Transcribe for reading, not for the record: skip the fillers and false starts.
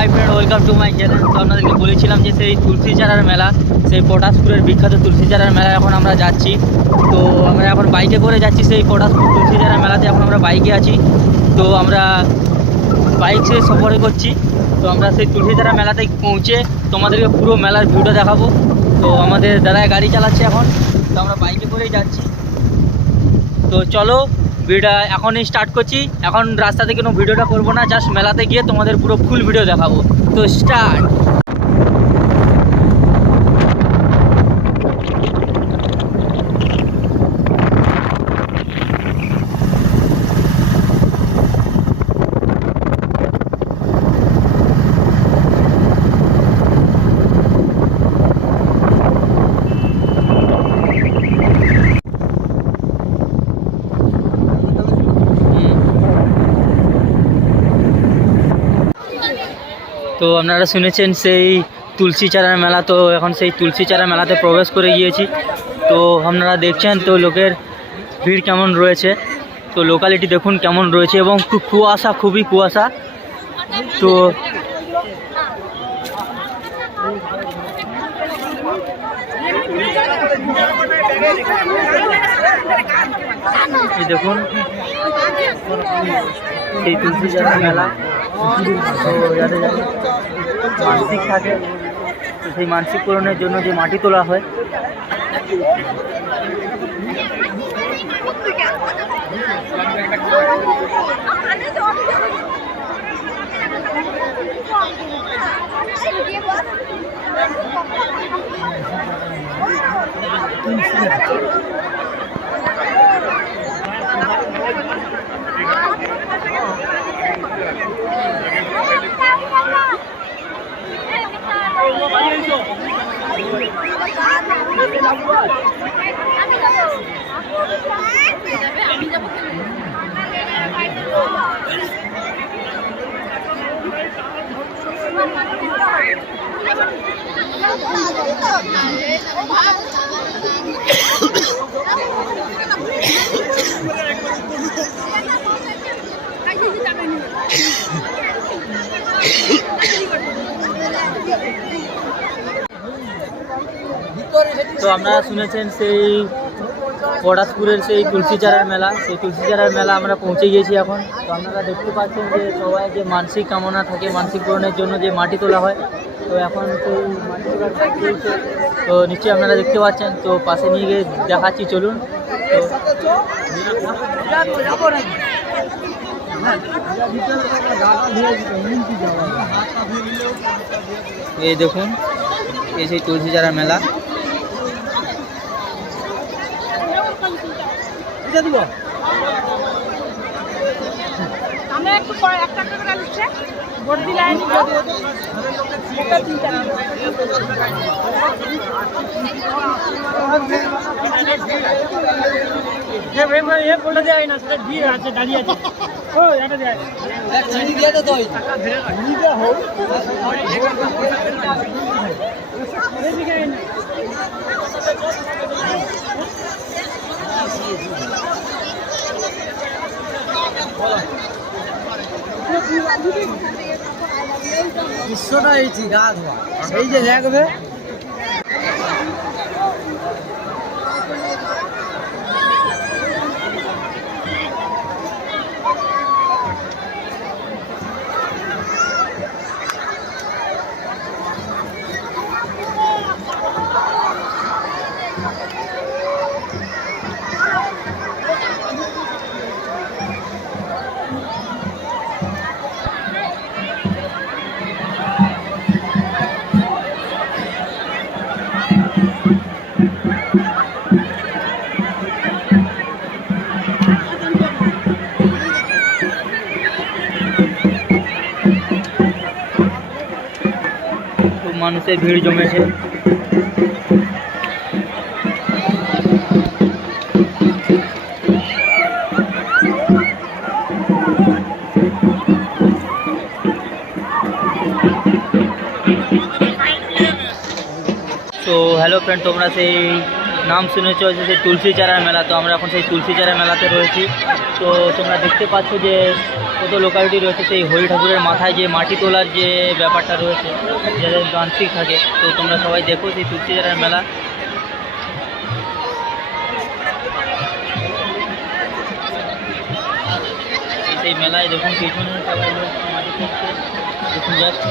Hi friend, welcome to my channel. তো আপনাদেরকে বলেছিলাম যে সেই তুলসী চারার মেলা, সেই পটাশপুরের বিখ্যাত তুলসী চারার মেলা এখন আমরা যাচ্ছি। তো আমরা এখন বাইকে করে যাচ্ছি সেই পটাশপুর তুলসী চারার মেলাতে। এখন আমরা বাইকে আছি, তো আমরা বাইক সে সফরে করছি। তো আমরা সেই তুলসী চারা মেলাতে পৌঁছে তোমাদেরকে পুরো মেলার ভিউটা দেখাবো। তো আমাদের দাদায় গাড়ি চালাচ্ছে এখন, তো আমরা বাইকে করেই যাচ্ছি। তো চলো ভিডিওটা এখনই স্টার্ট করছি। এখন রাস্তাতে কোনো ভিডিওটা করবো না, জাস্ট মেলাতে গিয়ে তোমাদের পুরো ফুল ভিডিও দেখাবো। তো স্টার্ট। তো আপনারা শুনেছেন সেই তুলসী চারার মেলা। তো এখন সেই তুলসী চারা মেলাতে প্রবেশ করে গিয়েছি। তো আপনারা দেখছেন তো লোকের ভিড় কেমন রয়েছে। তো লোকালিটি দেখুন কেমন রয়েছে, এবং কুয়াশা, খুবই কুয়াশা। তো এই দেখুন এই তুলসী চারার মেলা। তো যাদের মানসিক থাকে, তো সেই মানসিক পূরণের জন্য যে মাটি তোলা হয়, তো আপনারা শুনেছেন সেই পটাশপুরের সেই তুলসী চারার মেলা। সেই তুলসী চারার মেলা আমরা পৌঁছে গিয়েছি এখন। তো আপনারা দেখতে পাচ্ছেন যে সবাই যে মানসিক কামনা থাকে, মানসিক পূরণের জন্য যে মাটি তোলা হয়, তো এখন সেই মাটি তোলার কাজ চলছে। তো নিশ্চয়ই আপনারা দেখতে পাচ্ছেন। তো পাশে নিয়ে গিয়ে দেখাচ্ছি, চলুন। এই দেখুন এই সেই তুলসী চারা মেলা। আমরা একটু পরে একটা করে লিখছে বর্দি লাইন একটা তিনটা যে ভাই ভাই এ বলে যায় না, সেটা দিয়ে আছে, দাঁড়িয়ে আছে। ও এটা যায় এক চিনি দিয়ে দে তুই টাকা ধরে নিতে হোক এদিকে বিশ্বটা এইছি গা ধোয়া, এই যে দেখবে মানুষের ভিড় জমেছে। তো হ্যালো ফ্রেন্ড, তোমরা সেই নাম শুনেছ যে সেই তুলসী চারার মেলা। তো আমরা এখন সেই তুলসী চারা মেলাতে রয়েছি। তো তোমরা দেখতে পাচ্ছ যে কত লোকালিটি রয়েছে সেই হরি ঠাকুরের মাথায় যে মাটি তোলার যে ব্যাপারটা রয়েছে, যাদের মানসিক থাকে। তো তোমরা সবাই দেখো সেই তুলসী চারার মেলা। সেই মেলায় দেখুন পিছনে সবাই লোক মাটি তুলছে, দেখুন জাস্ট।